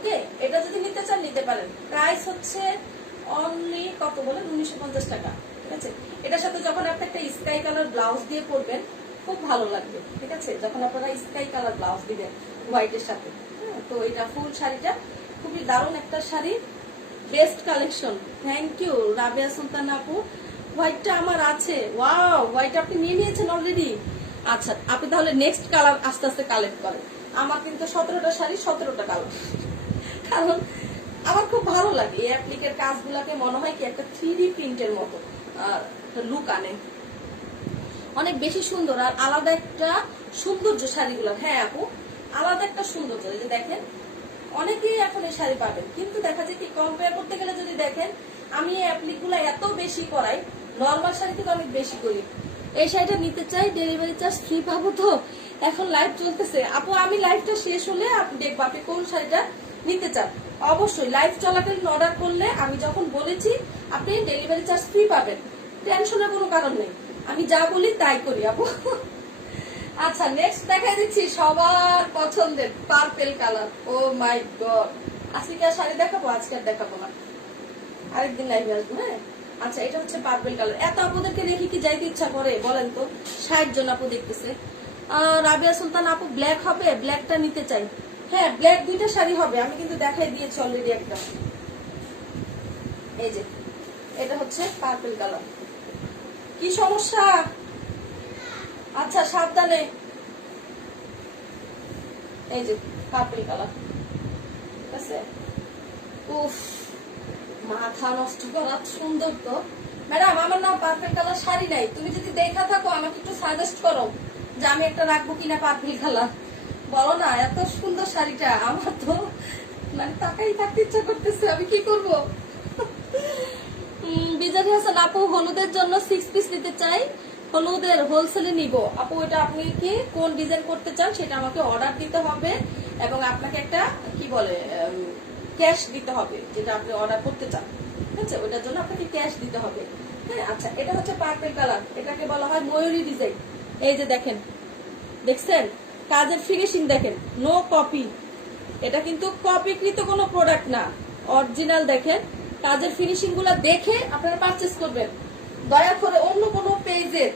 ওকে, এটা যদি নিতে চান নিতে পারেন। প্রাইস হচ্ছে অনলি কত বলেন, 1950 টাকা। ঠিক আছে, এটার সাথে যখন আপনি একটা স্কাই কালার ব্লাউজ দিয়ে পরবেন খুব ভালো লাগবে। ঠিক আছে, যখন আপনারা স্কাই কালার ব্লাউজ দিবেন হোয়াইটের সাথে, তো এটা ফুল শাড়িটা খুবই দারুণ একটা sari, best collection. Thank you Rabiya Sultan আপু। হোয়াইটটা আমার আছে, ওয়াও, হোয়াইট আপনি নিয়ে নিয়েছেন অলরেডি। আচ্ছা, আপনি তাহলে নেক্সট কালার আস্তে আস্তে কালেক্ট করেন। আমার কিন্তু 17টা শাড়ি 17টা কালার, কারণ আমার খুব ভালো লাগে এই অ্যাপ্লিকের কাজগুলাকে, মনে হয় কি একটা 3D প্রিন্টের মতো লুক আনে, অনেক বেশি সুন্দর আর আলাদা একটা সৌন্দর্য শাড়িগুলো। হ্যাঁ আপু, আলাদা একটা সৌন্দর্য। এই যে দেখেন, অনেকেই এখন এই শাড়ি পাবেন, কিন্তু দেখা যায় কি কম্পেয়ার করতে গেলে যদি দেখেন, আমি এই অ্যাপ্লিকগুলো এত বেশি করাই, নর্মাল শাড়ি থেকে অনেক বেশি করি। এই শাড়িটা নিতে চাই, ডেলিভারি চার্জ ফ্রি পাবো তো? এখন লাইভ চলতেছে আপু, আমি লাইভটা শেষ হলে আপনি দেখবো আপনি কোন শাড়িটা নিতে চান। অবশ্যই লাইভ চলাকালীন অর্ডার করলে আমি যখন বলেছি আপনি ডেলিভারি চার্জ ফ্রি পাবেন, টেনশনের কোনো কারণ নেই, আমি যা বলি তাই করি আপু। আচ্ছা, নেক্সট দেখাই দিচ্ছি সবার পছন্দের পার্পেল কালার। ও মাই গড, আজকে কি আর শাড়ি দেখাবো? আজকে আর দেখাবো না, আরেকদিন লাইভে আসবো। হ্যাঁ, আচ্ছা, এটা হচ্ছে পার্পেল কালার। এত আপুদেরকে দেখি কি যাইতে ইচ্ছা করে বলেন তো? 60 জন আপু দেখতেছে। রাবিয়া সুলতান আপু, ব্ল্যাক হবে? ব্ল্যাকটা নিতে চাই। হ্যাঁ, ব্ল্যাক দুইটা শাড়ি হবে, আমি কিন্তু দেখাই দিয়েছি অলরেডি একটা। এই যে এটা হচ্ছে পার্পেল কালার। কি সমস্যা? আচ্ছা, সাবধানে। এই যে পার্পল কালার, ঠিক আছে। উফ, মাথা নষ্ট করা সুন্দর তো। ম্যাডাম, আমার নাম পার্পল কালার শাড়ি নাই, তুমি যদি দেখা থাকো আমাকে একটু সাজেস্ট করো যে আমি একটা রাখবো কিনা পার্পল কালার, বলো না। এত সুন্দর শাড়িটা, আমার তো মানে তাকাই থাকতে ইচ্ছা করতেছে, আমি কি করবো। বিজারি হাসান আপু, হলুদের জন্য 6 পিস নিতে চাই, হলুদের হোলসেলে নিব। আপু, এটা আপনি কি কোন ডিজাইন করতে চান সেটা আমাকে অর্ডার দিতে হবে, এবং আপনাকে একটা কি বলে ক্যাশ দিতে হবে, যেটা আপনি অর্ডার করতে চান। ঠিক আছে, ওটার জন্য আপনাকে ক্যাশ দিতে হবে। হ্যাঁ, আচ্ছা, এটা হচ্ছে পার্পল কালার, এটাকে বলা হয় ময়ূরী ডিজাইন। এই যে দেখেন, দেখছেন কাজের ফিনিশিং দেখেন, নো কপি। এটা কিন্তু কপিকৃত কোনো প্রোডাক্ট না, অরিজিনাল। দেখেন কাজের ফিনিশিং গুলা দেখে আপনারা পারচেস করবেন। দয়া করে অন্য কোনো পেজের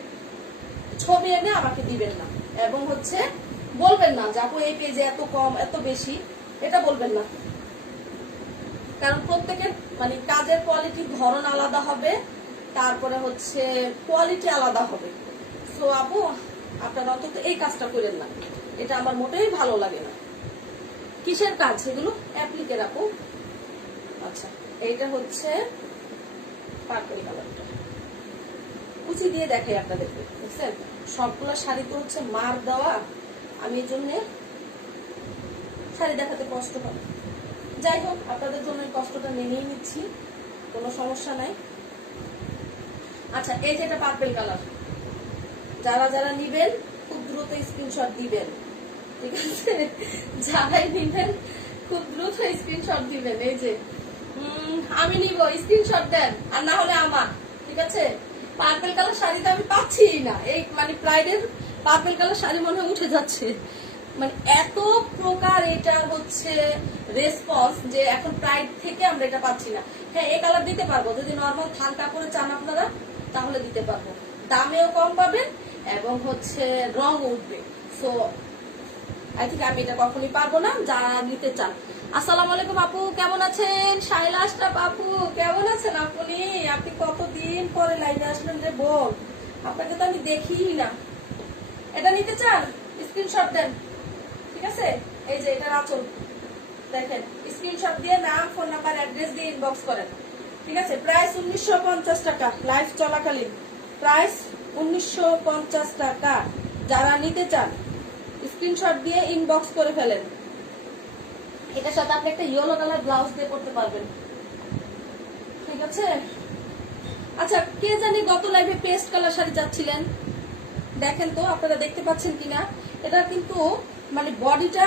ছবি এনে আমাকে দিবেন না, এবং হচ্ছে বলবেন না যে আপু এই পেজে এত কম এত বেশি, এটা বলবেন না। কারণ প্রত্যেকের মানে কাজের কোয়ালিটির ধরন আলাদা হবে, তারপরে হচ্ছে কোয়ালিটি আলাদা হবে। সো আপু, আপনারা অন্তত এই কাজটা করেন না, এটা আমার মোটেই ভালো লাগে না। কিসের কাজ এগুলো? অ্যাপ্লিকের আপু। আচ্ছা, এইটা হচ্ছে পার্পল কালারটা, কুচি দিয়ে দেখাই আপনাদেরকে। বুঝছেন, সবগুলো শাড়ি তো হচ্ছে মার দেওয়া, আমি এই জন্য শাড়ি দেখাতে কষ্ট হয়। যাই হোক, আপনাদের জন্য এই কষ্টটা নিয়েই নিচ্ছি, কোনো সমস্যা নাই। আচ্ছা, এই যে এটা পার্পল কালার, যারা যারা নিবেন খুব দ্রুত স্ক্রিনশট দিবেন। ঠিক আছে, যারাই নিবেন খুব দ্রুত স্ক্রিনশট দিবেন। এই যে আমি নিব, স্ক্রিনশট দেন, আর না হলে আমার। ঠিক আছে, পার্পল কালার শাড়িটা আমি পাচ্ছি না, এই মানে প্রাইডের পার্পল কালার শাড়ি মনে হয় উঠে যাচ্ছে, মানে এত প্রকার এটা হচ্ছে রেসপন্স যে এখন প্রাইড থেকে আমরা এটা পাচ্ছি না। হ্যাঁ, এই কালার দিতে পারবো, যদি নর্মাল থান কাপড়ে চান আপনারা তাহলে দিতে পারবো, দামেও কম পাবেন এবং হচ্ছে রং উঠবে। সো আই থিঙ্ক আমি এটা কখনই পারবো না, যারা নিতে চান। আসসালামু আলাইকুম আপু, কেমন আছেন? শাইলা আশরাফ আপু, কেমন আছেন আপনি? আপনি কতদিন পরে লাইভে আসলেন রে বোন, আপনাকে তো আমি দেখিই না। এটা নিতে চান? স্ক্রিনশট দেন। ঠিক আছে, এই যে এটা আঁচল দেখেন, স্ক্রিনশট দিয়ে নাম, ফোন নাম্বার, অ্যাড্রেস দিয়ে ইনবক্স করেন। ঠিক আছে, প্রাইস 1950 টাকা, লাইভ চলাকালীন প্রাইস 1950 টাকা। যারা নিতে চান স্ক্রিনশট দিয়ে ইনবক্স করে ফেলেন। এটার সাথে আপনি একটা ইয়েলো কালার ব্লাউজ দিয়ে পড়তে পারবেন। ঠিক আছে, আচ্ছা, কে জানি গত লাইভে পেস্ট কালার শাড়ি চাচ্ছিলেন, দেখেন তো আপনারা দেখতে পাচ্ছেন কিনা। এটা কিন্তু মানে বডিটা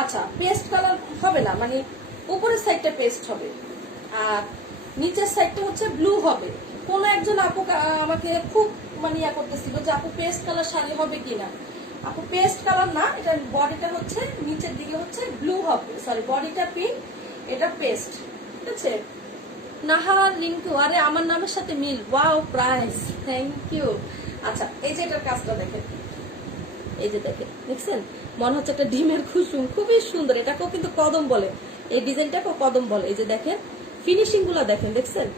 আচ্ছা পেস্ট কালার হবে না, মানে উপরের সাইডটা পেস্ট হবে আর নিচের সাইডটা হচ্ছে ব্লু হবে। কোন একজন আপু আমাকে খুব মানে ইয়া করতেছিল যে আপু পেস্ট কালার শাড়ি হবে কিনা, আপু পেস্ট কালার না, এটা বডিটা হচ্ছে নিচের দিকে হচ্ছে ব্লু হবে, সরি বডিটা পিঙ্ক, এটা পেস্ট। ঠিক আছে, নাহার রিঙ্কু, আরে আমার নামের সাথে মিল, ওয়াও প্রাইস, থ্যাংক ইউ। আচ্ছা এই যে এটার কাজটা দেখেন, এই যে দেখেন, দেখছেন মনে হচ্ছে একটা ডিমের কুসুম, খুবই সুন্দর। এটাকেও কিন্তু কদম বলে, এই ডিজাইনটাকেও কদম বলে। এই যে দেখেন ফিনিশিং গুলা দেখেন, দেখছেন।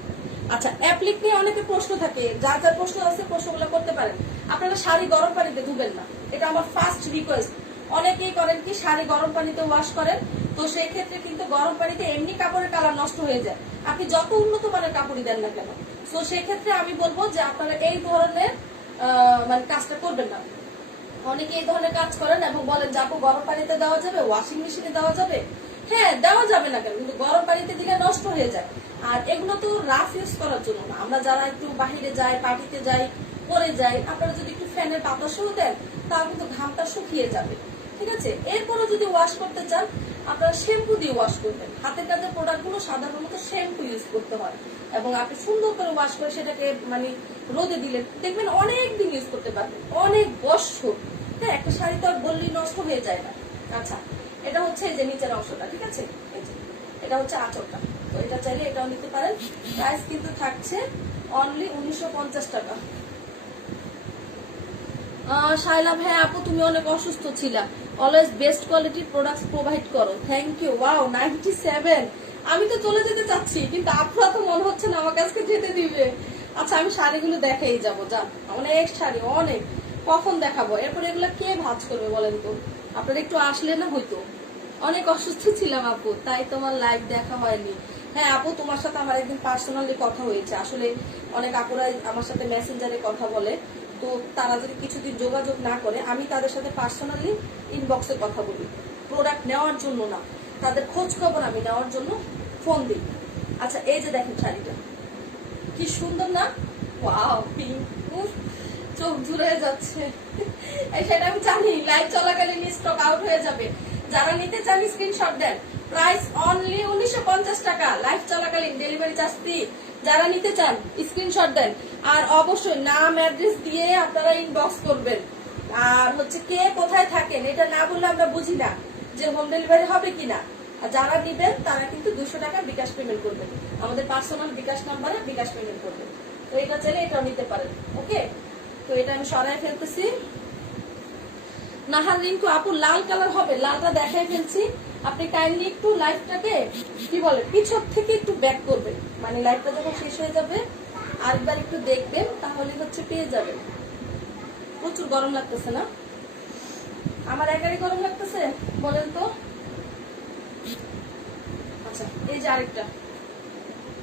আচ্ছা অ্যাপ্লিক নিয়ে অনেকে প্রশ্ন থাকে, যার যার প্রশ্ন আছে প্রশ্নগুলো করতে পারেন। আপনারা শাড়ি গরম পানিতে ধুবেন না, এটা আমার ফার্স্ট রিকোয়েস্ট। অনেকেই করেন কি শাড়ি গরম পানিতে ওয়াশ করেন, তো সেই ক্ষেত্রে কিন্তু গরম পানিতে এমনি কাপড়ের কালার নষ্ট হয়ে যায়, আপনি যত উন্নত মানের কাপড়ই দেন না কেন। তো সেই ক্ষেত্রে আমি বলবো যে আপনারা এই ধরনের মানে কাজটা করবেন না। অনেকে এই ধরনের কাজ করেন এবং বলেন যে আপু গরম পানিতে দেওয়া যাবে, ওয়াশিং মেশিনে দেওয়া যাবে। হ্যাঁ দেওয়া যাবে না কেন, কিন্তু গরম পানিতে দিলে নষ্ট হয়ে যায়। আর এগুলো তো রাফ ইউজ করার জন্য না, আমরা যারা একটু বাহিরে যাই, পার্টিতে যাই, পরে যাই, আপনারা যদি একটু ফ্যানের বাতাসও দেন তাও কিন্তু ঘামটা শুকিয়ে যাবে। ঠিক আছে, এরপরে যদি ওয়াশ করতে চান আপনারা শ্যাম্পু দিয়ে ওয়াশ করবেন। হাতের কাজের প্রোডাক্ট গুলো সাধারণত শ্যাম্পু ইউজ করতে হয়, এবং আপনি সুন্দর করে ওয়াশ করে সেটাকে মানে রোদে দিলে দেখবেন অনেক দিন ইউজ করতে পারবেন, অনেক বছর। হ্যাঁ, একটা শাড়ি তো আর বললেই নষ্ট হয়ে যায় না। আচ্ছা এটা হচ্ছে এই যে নিচের অংশটা, ঠিক আছে, এই যে এটা হচ্ছে আঁচলটা, তো এটা চাইলে এটাও নিতে পারেন। প্রাইস কিন্তু থাকছে অনলি 1950 টাকা। শাইলা ভাই আপু তুমি অনেক অসুস্থ ছিলা, অলওয়েজ বেস্ট কোয়ালিটির প্রোডাক্টস প্রোভাইড করো, থ্যাংক ইউ। ওয়াও 97, আমি তো চলে যেতে চাচ্ছি কিন্তু আপনারা তো মনে হচ্ছে না আমাকে আজকে যেতে দিবে। আচ্ছা আমি শাড়িগুলো দেখাই যাবো, যা অনেক শাড়ি, অনেক, কখন দেখাবো, এরপর এগুলো কে ভাঁজ করবে বলেন তো, আপনারা একটু আসলে না হইতো। অনেক অসুস্থ ছিলাম আপু, তাই তোমার লাইভ দেখা হয়নি। হ্যাঁ আপু তোমার সাথে আমার একদিন পার্সোনালি কথা হয়েছে, আসলে অনেক আপুরাই আমার সাথে মেসেঞ্জারে কথা বলে, তো তারা যদি কিছুদিন যোগাযোগ না করে আমি তাদের সাথে পার্সোনালি ইনবক্সে কথা বলি, প্রোডাক্ট নেওয়ার জন্য না, তাদের খোঁজ খবর আমি নেওয়ার জন্য ফোন দিই। আচ্ছা এই যে দেখেন শাড়িটা কি সুন্দর না, ওয়াও পিঙ্ক, চোখ জুড়ে যাচ্ছে। সেটা আমি জানি লাইভ চলাকালীন স্টক আউট হয়ে যাবে, যারা নিতে চান স্ক্রিনশট দেন। প্রাইস অনলি 1950 টাকা, লাইভ চলাকালীন, ডেলিভারি চার্জ ফ্রি। যারা নিতে চান স্ক্রিনশট দেন, আর অবশ্যই নাম অ্যাড্রেস দিয়ে আপনারা ইনবক্স করবেন। আর হচ্ছে কে কোথায় থাকেন এটা না বললে আমরা বুঝি না যে হোম ডেলিভারি হবে কিনা। আর যারা নিবেন তারা কিন্তু 200 টাকা বিকাশ পেমেন্ট করবেন, আমাদের পার্সোনাল বিকাশ নাম্বারে বিকাশ পেমেন্ট করবেন। তো এটা চাইলে এটাও নিতে পারেন। ওকে, তো এটা আমি সরাই ফেলতেছি। নাহার রিঙ্কু আপু লাল কালার হবে, লালটা দেখাই ফেলছি, আপনি কাইন্ডলি একটু লাইফটাকে কি বলে পিছন থেকে একটু ব্যাক করবেন, মানে লাইফটা যখন শেষ হয়ে যাবে আরেকবার একটু দেখবেন, তাহলে হচ্ছে পেয়ে যাবেন। প্রচুর গরম লাগতেছে না, আমার একারই গরম লাগতেছে বলেন তো। আচ্ছা এই যে আরেকটা,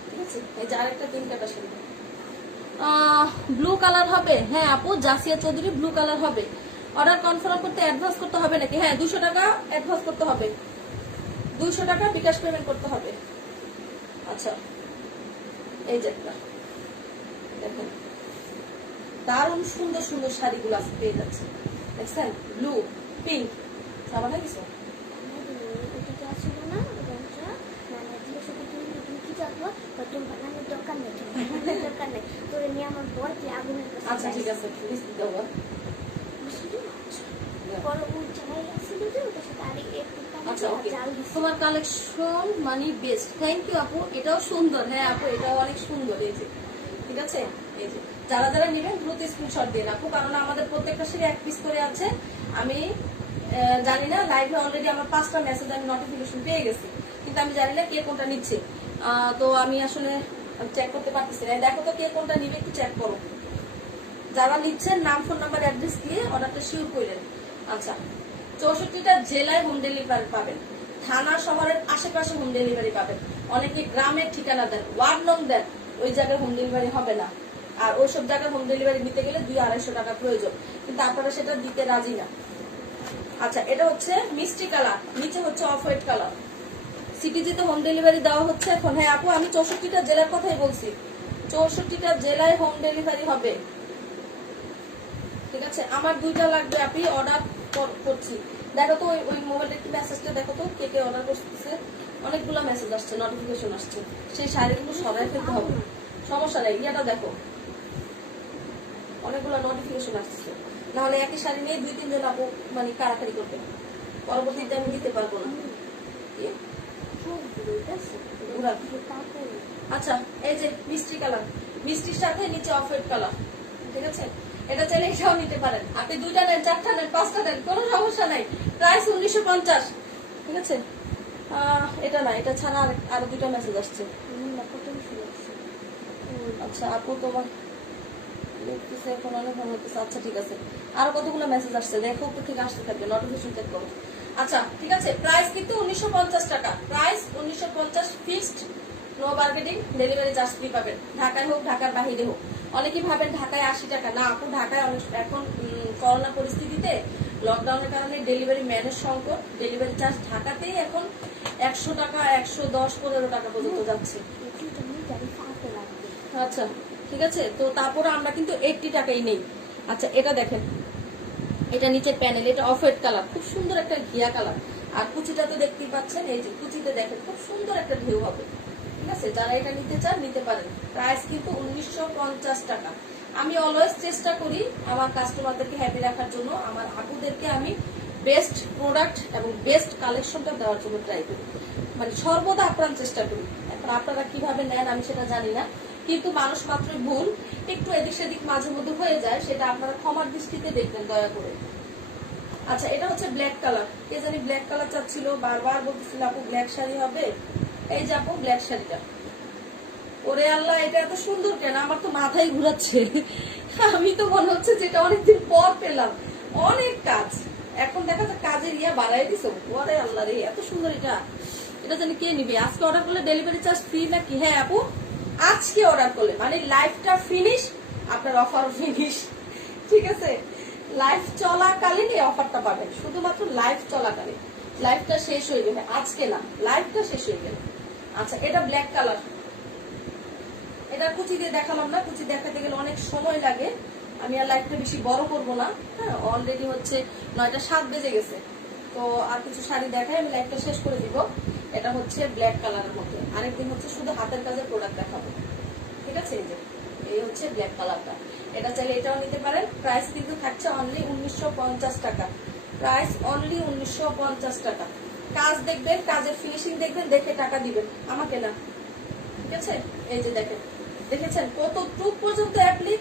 ঠিক আছে, এই যে আরেকটা pink colour sari, blue colour হবে। হ্যাঁ আপু জাসিয়া চৌধুরী ব্লু কালার হবে। অর্ডার কনফার্ম করতে অ্যাডভান্স করতে হবে নাকি? হ্যাঁ 200 টাকা অ্যাডভান্স করতে হবে, 200 টাকা বিকাশ পেমেন্ট করতে হবে। আচ্ছা এই যে একটা দেখেন, দারুণ সুন্দর সুন্দর শাড়িগুলো আজকে পেয়ে যাচ্ছে, দেখছেন, ব্লু পিঙ্ক সাবান কিছু আচ্ছা ঠিক আছে তোমার কালেকশন মানে বেস্ট, থ্যাংক ইউ আপু, এটাও সুন্দর। হ্যাঁ আপু এটাও অনেক সুন্দর, এই যে ঠিক আছে। এই যে যারা যারা নেবেন দ্রুত স্ক্রিনশট দিয়ে রাখো, কারণ আমাদের প্রত্যেকটা শাড়ি 1 পিস করে আছে। আমি জানি না, লাইভে অলরেডি আমার 5টা মেসেজ আমি নোটিফিকেশন পেয়ে গেছি, কিন্তু আমি জানি না কে কোনটা নিচ্ছে, তো আমি আসলে চেক করতে পারতেছি না। দেখো তো কে কোনটা নিবে, একটু চেক করো। যারা নিচ্ছেন নাম ফোন নাম্বার অ্যাড্রেস দিয়ে অর্ডারটা শিওর করেন। আচ্ছা 64টা জেলায় হোম ডেলিভারি পাবেন, থানা শহরের আশেপাশে হোম ডেলিভারি পাবেন। অনেকে গ্রামের ঠিকানা দেন, ওয়ার্ড নং দেন, ওই জায়গায় হোম ডেলিভারি হবে না। আর ওইসব জায়গায় হোম ডেলিভারি নিতে গেলে 200-250 টাকা প্রয়োজন, কিন্তু আপনারা সেটা দিতে রাজি না। আচ্ছা এটা হচ্ছে মিষ্টি কালার, নিচে হচ্ছে অফ হোয়াইট কালার, সিটিজিতে হোম ডেলিভারি দেওয়া হচ্ছে এখন। হ্যাঁ আপু আমি 64টা জেলার কথাই বলছি, 64টা জেলায় হোম ডেলিভারি হবে। ঠিক আছে, আমার 2টা লাগবে, আপনি অর্ডার করছি। দেখো তো ওই মোবাইলের কি মেসেজটা দেখো তো কে কে অর্ডার করতেছে, অনেকগুলো মেসেজ আসছে, নোটিফিকেশন আসছে, সেই শাড়িগুলো সরাই ফেলতে হবে, সমস্যা নেই। ইয়াটা দেখো অনেকগুলো নোটিফিকেশন আসছে, নাহলে একই শাড়ি নিয়ে 2-3 জন আপু মানে কারাকারি করবে, পরবর্তীতে আমি দিতে পারবো না। আচ্ছা এই যে মিষ্টি কালার, মিষ্টির সাথে নিচে অফ হোয়াইট কালার, ঠিক আছে? এটা চাইলে এটাও নিতে পারেন, আপনি 2টা নেন, 4টা নেন, 5টা নেন, কোনো সমস্যা নাই। প্রাইস 1950, ঠিক আছে? এটা না, এটা ছাড়া আরো 2টা মেসেজ আসছে। আচ্ছা আপু তোমার দেখতেছে এখন অনেক ভালো হতেছে। আচ্ছা ঠিক আছে, আরো কতগুলো মেসেজ আসছে, দেখো উপর থেকে আসতে থাকবে, নোটিফিকেশন চেক করো। আচ্ছা ঠিক আছে, প্রাইস কিন্তু 1950 টাকা, price 1950 fixed, no bargaining, delivery charge free পাবেন, ঢাকায় হোক ঢাকার বাহিরে হোক। অনেকেই ভাবেন ঢাকায় 80 টাকা, না আপু ঢাকায় অনেক এখন করোনা পরিস্থিতিতে লকডাউনের কারণে ডেলিভারি ম্যানের সংকট, ডেলিভারি চার্জ ঢাকাতেই এখন 100 টাকা, 110-15 টাকা পর্যন্ত যাচ্ছে। আচ্ছা ঠিক আছে, তো তারপরে আমরা কিন্তু 80 টাকাই নেই। আচ্ছা এটা দেখেন, এটা নিচের প্যানেল, এটা অফ হোয়াইট কালার, খুব সুন্দর একটা ঘিয়া কালার। আর কুচিটা তো দেখতেই পাচ্ছেন, এই যে কুচিতে দেখেন খুব সুন্দর একটা ঢেউ হবে, ঠিক আছে? যারা এটা নিতে চান নিতে পারেন। প্রাইস কিন্তু 1950 টাকা। আমি অলওয়েজ চেষ্টা করি আমার কাস্টমারদেরকে হ্যাপি রাখার জন্য, আমার আপুদেরকে আমি বেস্ট প্রোডাক্ট এবং বেস্ট কালেকশনটা দেওয়ার জন্য ট্রাই করি, মানে সর্বদা আপ্রাণ চেষ্টা করি। এখন আপনারা কিভাবে নেন আমি সেটা জানি না, কিন্তু মানুষ মাত্রই ভুল, একটু এদিক সেদিক মাঝে মধ্যে হয়ে যায়, সেটা আপনারা ক্ষমার দৃষ্টিতে দেখবেন দয়া করে। আচ্ছা এটা হচ্ছে ব্ল্যাক কালার, কে জানি ব্ল্যাক কালার চাচ্ছিল, বারবার বলতেছিল আপু ব্ল্যাক শাড়ি হবে। এই যে আপু ব্ল্যাক শাড়িটা, ওরে আল্লাহ এটা এত সুন্দর কেন, আমার তো মাথায় ঘুরাচ্ছে। আমি তো মনে হচ্ছে যেটা অনেকদিন পর পেলাম, অনেক কাজ, এখন দেখা যায় কাজের ইয়া বাড়াই দিছো। ওরে আল্লাহ রে, এত সুন্দর এটা, এটা জানি কে নিবে। আজকে অর্ডার করলে ডেলিভারি চার্জ ফ্রি নাকি? হ্যাঁ আপু, আজকে অর্ডার করলে মানে লাইফটা ফিনিশ, আপনার অফার ফিনিশ, ঠিক আছে? লাইফ চলাকালীন এই অফারটা পাবেন, শুধুমাত্র লাইফ চলাকালীন, লাইফটা শেষ হয়ে গেলে, আজকে না, লাইফটা শেষ হয়ে গেলে। আচ্ছা এটা ব্ল্যাক কালার, এটা কুচি দিয়ে দেখালাম না, কুচি দেখাতে গেলে অনেক সময় লাগে, আমি আর লাইফটা বেশি বড় করব না। হ্যাঁ অলরেডি হচ্ছে 9টা 7 বেজে গেছে, তো আর কিছু শাড়ি দেখাই আমি লাইফটা শেষ করে দিব। এটা হচ্ছে ব্ল্যাক কালারের মধ্যে, আরেকদিন হচ্ছে শুধু হাতের কাজের প্রোডাক্ট দেখাবো, ঠিক আছে? এই যে এই হচ্ছে ব্ল্যাক কালারটা, এটা চাইলে এটাও নিতে পারেন। প্রাইস কিন্তু থাকছে অনলি 1950 টাকা, প্রাইস অনলি 1950 টাকা। কাজ দেখবেন, কাজের ফিনিশিং দেখবেন, দেখে টাকা দিবেন, আমাকে না, ঠিক আছে? এই যে দেখেন, দেখেছেন কত টুক পর্যন্ত অ্যাপ্লিক,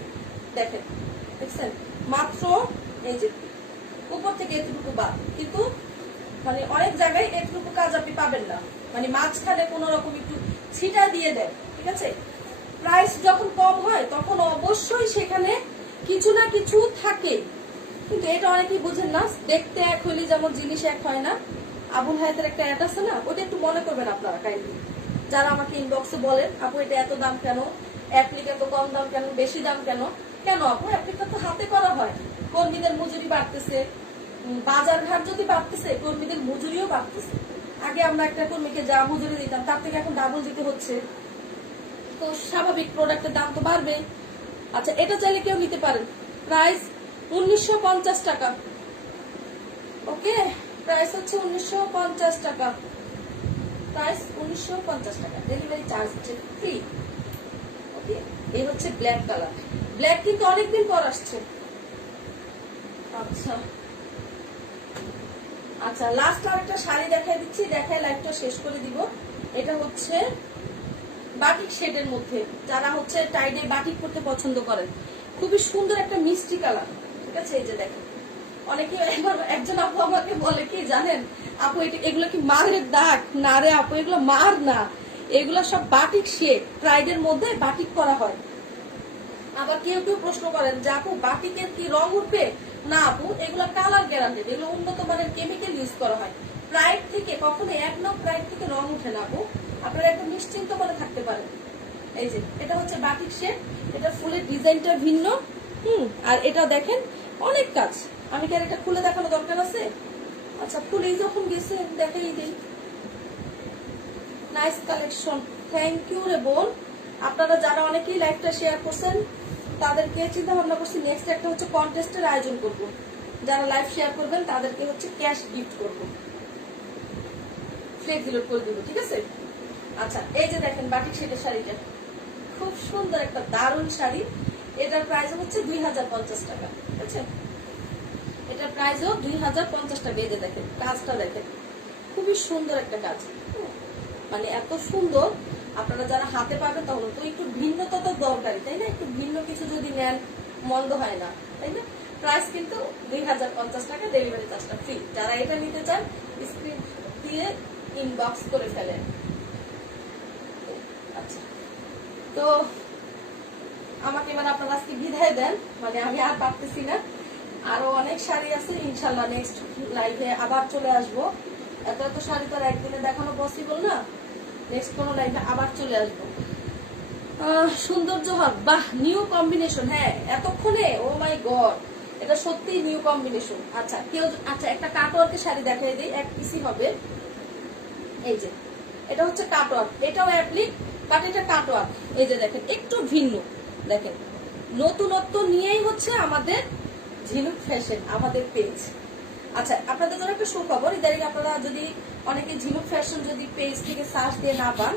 দেখেন দেখছেন, মাত্র এই যে উপর থেকে এতটুকু বাদ, কিন্তু মানে অনেক জায়গায় এতটুকু কাজ আপনি পাবেন না, মানে মাঝখানে কোন রকম একটু ছিটা দিয়ে দেন, ঠিক আছে? প্রাইস যখন কম হয় তখন অবশ্যই সেখানে কিছু না কিছু থাকে, কিন্তু এটা অনেকেই বুঝেন না। দেখতে এক হইলে যেমন জিনিস এক হয় না, আবুল হায়াতের একটা অ্যাড আছে না, ওটা একটু মনে করবেন আপনারা কাইন্ডলি, যারা আমাকে ইনবক্সে বলেন আপু এটা এত দাম কেন, অ্যাপ্লিক এত কম দাম কেন, বেশি দাম কেন? কেন আপু, অ্যাপ্লিকটা তো হাতে করা হয়, কর্মীদের মজুরি বাড়তেছে, বাজার ঘাট যদি বাড়তেছে কর্মীদের মজুরিও বাড়তেছে। আগে আমরা একটা কর্মীকে যা মজুরি দিতাম তার থেকে এখন ডাবল দিতে হচ্ছে, তো স্বাভাবিক প্রোডাক্টের দাম তো বাড়বে। আচ্ছা এটা চাইলে কেউ নিতে পারেন, প্রাইস 1950 টাকা, ওকে? প্রাইস হচ্ছে 1950 টাকা, প্রাইস 1950 টাকা, ডেলিভারি চার্জ হচ্ছে ফ্রি, ওকে? এই হচ্ছে ব্ল্যাক কালার, ব্ল্যাক কিন্তু অনেকদিন পর আসছে। আচ্ছা আচ্ছা লাস্ট আর একটা শাড়ি দেখাই দিচ্ছি, দেখাই লাইভটা শেষ করে দিব। এটা হচ্ছে বাটিক শেডের মধ্যে, যারা হচ্ছে টাইডে বাটিক করতে পছন্দ করেন, খুবই সুন্দর একটা মিষ্টি কালার, ঠিক আছে? এই যে দেখেন, অনেকে একজন আপু আমাকে বলে কি জানেন আপু, এগুলো কি মারের দাগ? না রে আপু, এগুলো মার না, এগুলো সব বাটিক শেড, টাইডের মধ্যে বাটিক করা হয়। আবার কেউ কেউ প্রশ্ন করেন যে আপু বাটিকের কি রং উঠবে? না আপু, এগুলো কালার গ্যারান্টেড, এগুলো উন্নত মানের কেমিক্যাল ইউজ করা হয়, প্রাইড থেকে কখনো এক নখ প্রাইড থেকে রং উঠে না আপু, আপনারা একটু নিশ্চিন্ত মনে থাকতে পারেন। এই যে এটা হচ্ছে বাটিক শেড, এটা ফুলের ডিজাইনটা ভিন্ন, আর এটা দেখেন অনেক কাজ, আমি কি আর এটা খুলে দেখানো দরকার আছে? আচ্ছা ফুলেই যখন গেছে দেখাই দিই। নাইস কালেকশন, থ্যাংক ইউ রে বোন। আপনারা যারা অনেকেই লাইভটা শেয়ার করছেন তাদেরকে চিন্তা ভাবনা করছি নেক্সট একটা হচ্ছে কন্টেস্টের আয়োজন করব, যারা লাইভ শেয়ার করবেন তাদেরকে হচ্ছে ক্যাশ গিফট করব, ফ্লেক্স ডিলিট করে দিব, ঠিক আছে? আচ্ছা এই যে দেখেন বাটিক শেডের শাড়িটা, খুব সুন্দর একটা দারুণ শাড়ি, এটার প্রাইস হচ্ছে 2050 টাকা, ঠিক আছে? এটার প্রাইসও 2050 টাকা। এই যে দেখেন কাজটা দেখেন, খুবই সুন্দর একটা কাজ, মানে এত সুন্দর। আপনারা যারা হাতে পাবেন তখন তো একটু ভিন্নতা তো দরকারি, তাই না? একটু ভিন্ন কিছু যদি নেন মন্দ হয় না, তাই না? প্রাইস কিন্তু 2050 টাকা, ডেলিভারি চার্জটা ফ্রি। যারা এটা নিতে চান স্ক্রিন দিয়ে ইনবক্স করে ফেলেন। আচ্ছা, তো আমাকে এবার আপনারা আজকে বিদায় দেন, মানে আমি আর পারতেছি না। আরো অনেক শাড়ি আছে, ইনশাল্লাহ নেক্সট লাইভে আবার চলে আসবো। এত এত শাড়ি তো আর একদিনে দেখানো পসিবল না, নেক্সট কোনো লাইভে আবার চলে আসবো। সৌন্দর্য হট, বাহ, নিউ কম্বিনেশন। হ্যাঁ, এতক্ষণে ও মাই গড, এটা সত্যি নিউ কম্বিনেশন। আচ্ছা কেউ, আচ্ছা একটা কাটওয়ার্কের শাড়ি দেখাই দিই, এক পিসি হবে। এই যে এটা হচ্ছে কাটওয়ার্ক, এটাও অ্যাপ্লিক, বাট এটা কাটওয়ার্ক। এই যে দেখেন একটু ভিন্ন, দেখেন নতুনত্ব নিয়েই হচ্ছে আমাদের ঝিনুক ফ্যাশন, আমাদের পেজ। আচ্ছা আপনাদের জন্য একটা সুখবর, ইদারিং আপনারা যদি অনেকে ঝিনুক ফ্যাশন যদি পেজ থেকে সার্চ দিয়ে না পান,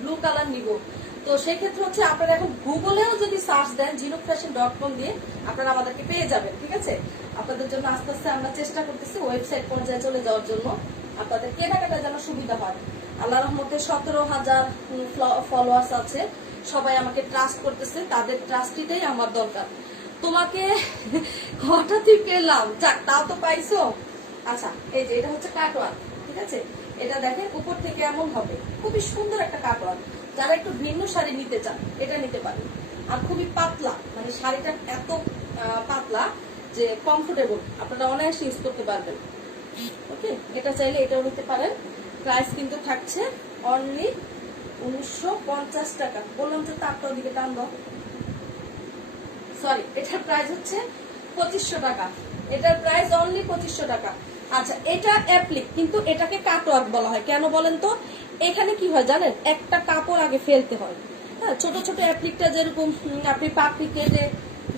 ব্লু কালার নিব, তো সেই ক্ষেত্রে হচ্ছে আপনারা এখন গুগলেও যদি সার্চ দেন ঝিনুকফ্যাশন.com দিয়ে, আপনারা আমাদেরকে পেয়ে যাবেন। ঠিক আছে, আপনাদের জন্য আস্তে আস্তে আমরা চেষ্টা করতেছি ওয়েবসাইট পর্যায়ে চলে যাওয়ার জন্য, আপনাদের কেনাকাটা যেন সুবিধা হয়। আল্লাহ রহমতে 17,000 ফলোয়ার্স আছে, সবাই আমাকে ট্রাস্ট করতেছে, তাদের ট্রাস্টিটাই আমার দরকার। তোমাকে হঠাৎই পেলাম, যাক তাও তো পাইছো। আচ্ছা এই যে এটা হচ্ছে কাটওয়ার্ক, ঠিক আছে, এটা দেখেন উপর থেকে এমন হবে, খুবই সুন্দর একটা কাটওয়ার্ক। যারা একটু ভিন্ন শাড়ি নিতে চান এটা নিতে পারেন। আর খুবই পাতলা, মানে শাড়িটা এত পাতলা যে কমফোর্টেবল, আপনারা অনায়াসে ইউজ করতে পারবেন। ওকে, এটা চাইলে এটাও নিতে পারেন। প্রাইস কিন্তু থাকছে অনলি 1950 টাকা। বললাম যে তারটার দিকে টান দাও, সরি, এটার প্রাইস হচ্ছে 2500 টাকা। এটার প্রাইস অনলি 2500 টাকা। আচ্ছা এটা অ্যাপ্লিক, কিন্তু এটাকে কাটওয়ার্ক বলা হয় কেন বলেন তো? এখানে কি হয় জানেন, একটা কাপড় আগে ফেলতে হয়। হ্যাঁ, ছোট ছোট অ্যাপ্লিকটা যেরকম আপনি পাপড়ি কেটে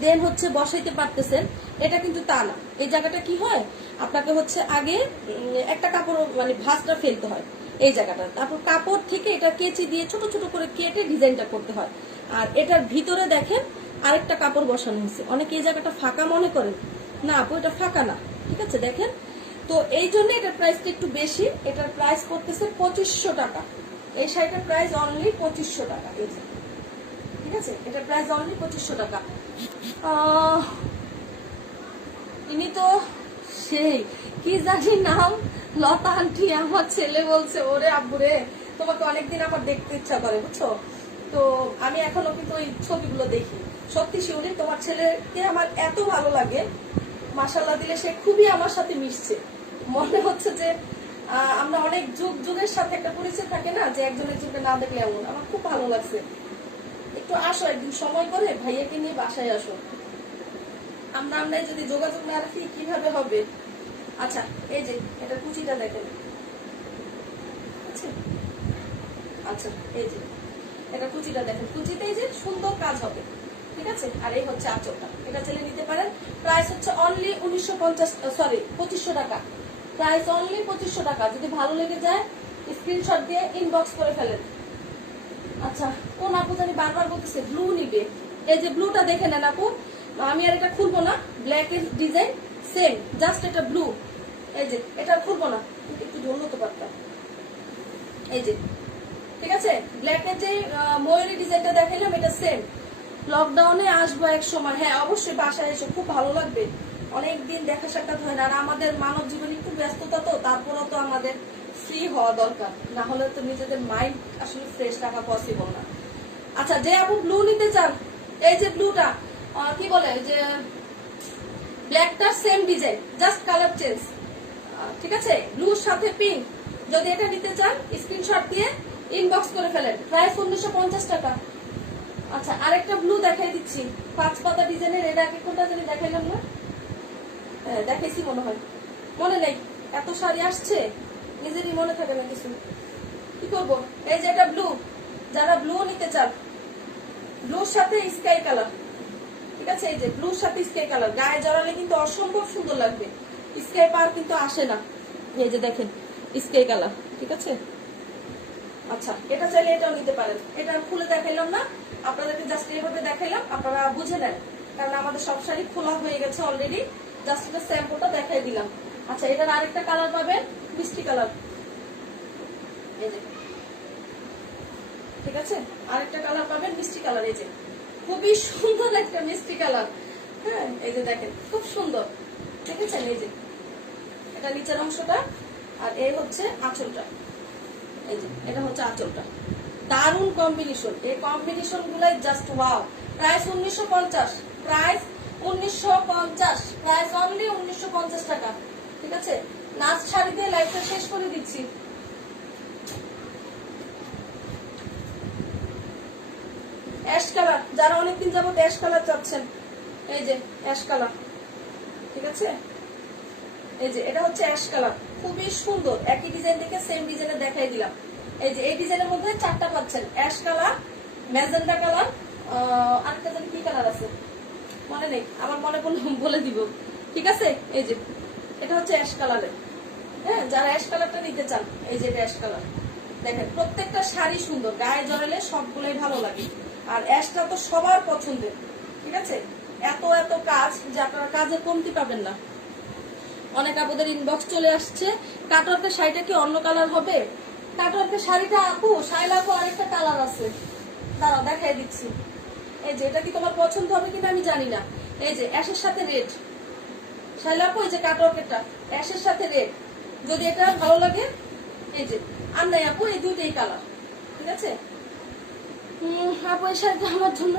দেন হচ্ছে বসাইতে পারতেছেন, এটা কিন্তু তা না। এই জায়গাটা কি হয়, আপনাকে হচ্ছে আগে একটা কাপড় মানে ভাঁজটা ফেলতে হয় এই জায়গাটা, তারপর কাপড় থেকে এটা কেচি দিয়ে ছোট ছোট করে কেটে ডিজাইনটা করতে হয়। আর এটার ভিতরে দেখেন আরেকটা কাপড় বসানো হয়েছে। অনেকে এই জায়গাটা ফাঁকা মনে করেন, না আপু এটা ফাঁকা না, ঠিক আছে দেখেন। তো এই জন্য এটার প্রাইসটা একটু বেশি, এটার প্রাইস করতেছে 2500 টাকা। এই শাড়িটার প্রাইস অনলি 2500 টাকা। এই যে ঠিক আছে, এটার প্রাইস অনলি 2500 টাকা। ইনি তো সেই কি জানি নাম, লতা আন্টি। আমার ছেলে বলছে ওরে আব্বুরে তোমাকে অনেকদিন আমার দেখতে ইচ্ছা করে, বুঝছো? তো আমি এখনো কিন্তু ওই ছবিগুলো দেখি। সত্যি শিউরি, তোমার ছেলেকে আমার এত ভালো লাগে, মাশাআল্লাহ দিলে সে খুবই আমার সাথে মিশছে। মনে হচ্ছে যে আমরা অনেক যুগ যুগের সাথে একটা পরিচয় থাকে না, যে একজন একজনকে না দেখলে এমন। আমার খুব ভালো লাগছে। একটু আসো একদিন সময় করে, ভাইয়াকে নিয়ে বাসায় আসো। আমরা যদি যোগাযোগ না রাখি কিভাবে হবে? আচ্ছা এই যে এটা কুচিটা দেখেন, আচ্ছা এই যে এটা কুচিটা দেখেন, কুচিতে এই যে সুন্দর কাজ হবে, ঠিক আছে। আর এই হচ্ছে আঁচলটা, এটা চাইলে নিতে পারেন। প্রাইস হচ্ছে অনলি 2500 টাকা। প্রাইস অনলি 2500 টাকা। যদি ভালো লেগে যায় স্ক্রিনশট দিয়ে ইনবক্স করে ফেলেন। আচ্ছা কোন আপু জানি বারবার বলতেছে ব্লু নিবে, এই যে ব্লুটা দেখে নেন আপু। আমি আর এটা খুলবো না, ব্ল্যাক এর ডিজাইন সেম, জাস্ট এটা ব্লু। এই যে এটা খুলবো না, একটু ধরলো তো পারতাম। এই যে ঠিক আছে, ব্ল্যাক এর যে ময়ূরী ডিজাইনটা দেখাইলাম এটা সেম। লকডাউনে আসবো এক সময়, হ্যাঁ অবশ্যই বাসায় এসে, খুব ভালো লাগবে। অনেকদিন দেখা সাক্ষাৎ হয় না, আর আমাদের মানব জীবনে একটু ব্যস্ততা, তো তারপরেও তো আমাদের ফ্রি হওয়া দরকার, না হলে তো নিজেদের মাইন্ড আসলে ফ্রেশ রাখা পসিবল না। আচ্ছা যে আপু ব্লু নিতে চান, এই যে ব্লুটা কি বলে যে ব্ল্যাকটার same design, just colour change, ঠিক আছে। ব্লুর সাথে পিঙ্ক, যদি এটা নিতে চান স্ক্রিনশট দিয়ে ইনবক্স করে ফেলেন। প্রাইস 1950 টাকা। আচ্ছা আরেকটা ব্লু দেখাই দিচ্ছি, 5 পাতা ডিজাইনের। এটা আগে কোনটা জানি দেখাইলাম না, হ্যাঁ দেখাইছি মনে হয়, মনে নেই, এত শাড়ি আসছে নিজেরই মনে থাকে না কিছু, কি করবো। এই যে এটা ব্লু, যারা ব্লু নিতে চান, ব্লুর সাথে স্কাই কালার, ঠিক আছে। এই যে ব্লুর সাথে স্কাই কালার, গায়ে জড়ালে কিন্তু অসম্ভব সুন্দর লাগবে। স্কাই পার কিন্তু আসে না, এই যে দেখেন স্কাই কালার, ঠিক আছে। আচ্ছা এটা চাইলে এটাও নিতে পারেন। এটা খুলে দেখাইলাম না আপনাদেরকে, জাস্ট এইভাবে দেখাইলাম, আপনারা বুঝে নেন, কারণ আমাদের সব শাড়ি খোলা হয়ে গেছে অলরেডি। জাস্ট এটা স্যাম্পলটা দেখাই দিলাম। আচ্ছা, এটার আরেকটা কালার পাবেন, মিষ্টি কালার, এই যে, ঠিক আছে, আরেকটা কালার পাবেন মিষ্টি কালার, এই যে খুবই সুন্দর একটা মিষ্টি কালার। হ্যাঁ, এই যে দেখেন খুব সুন্দর, দেখেছেন? এই যে এটা নিচের অংশটা, আর এই হচ্ছে আঁচলটা, এই যে এটা হচ্ছে আঁচলটা। দারুণ কম্বিনেশন, এই কম্বিনেশন গুলাই just wow. Price 1950, price 1950, price only 1950 টাকা। ঠিক আছে, নাচ শাড়ি দিয়ে লাইফটা শেষ করে দিচ্ছি। অ্যাশ কালার, যারা অনেকদিন যাবত অ্যাশ কালার চাচ্ছেন, এই যে অ্যাশ কালার, ঠিক আছে, এই যে এটা হচ্ছে অ্যাশ কালার, খুবই সুন্দর। একই ডিজাইন থেকে সেম ডিজাইনে দেখাই দিলাম। এই যে এই ডিজাইনের মধ্যে 4টা পাচ্ছেন, অ্যাশ কালার, ম্যাজেন্ডা কালার, আরেকটা জানি কি কালার আছে মনে নেই, আমার মনে পড়লে বলে দিব। ঠিক আছে, এই যে এটা হচ্ছে অ্যাশ কালারের। হ্যাঁ, যারা অ্যাশ কালারটা নিতে চান, এই যে এটা অ্যাশ কালার। দেখেন প্রত্যেকটা শাড়ি সুন্দর, গায়ে জড়ালে সবগুলোই ভালো লাগে। আর অ্যাশটা তো সবার পছন্দের। ঠিক আছে, এত এত কাজ যে আপনারা কাজে কমতি পাবেন না। অনেক আপুদের ইনবক্স চলে আসছে, কাটওয়ার্কের শাড়িটা কি অন্য কালার হবে? কাটওয়ার্কের শাড়িটা আপু, শাইলা আপু আরেকটা কালার আছে, দাঁড়াও দেখাই দিচ্ছি। এই যে এটা কি তোমার পছন্দ হবে কিনা আমি জানি না। এই যে অ্যাশের সাথে রেড, শাইলা আপু এই যে কাটওয়ার্কেরটা অ্যাশের সাথে রেড, যদি এটা ভালো লাগে, এই যে আর নাই আপু, এই দুইটাই কালার। ঠিক আছে, আপু এই শাড়িটা আমার জন্য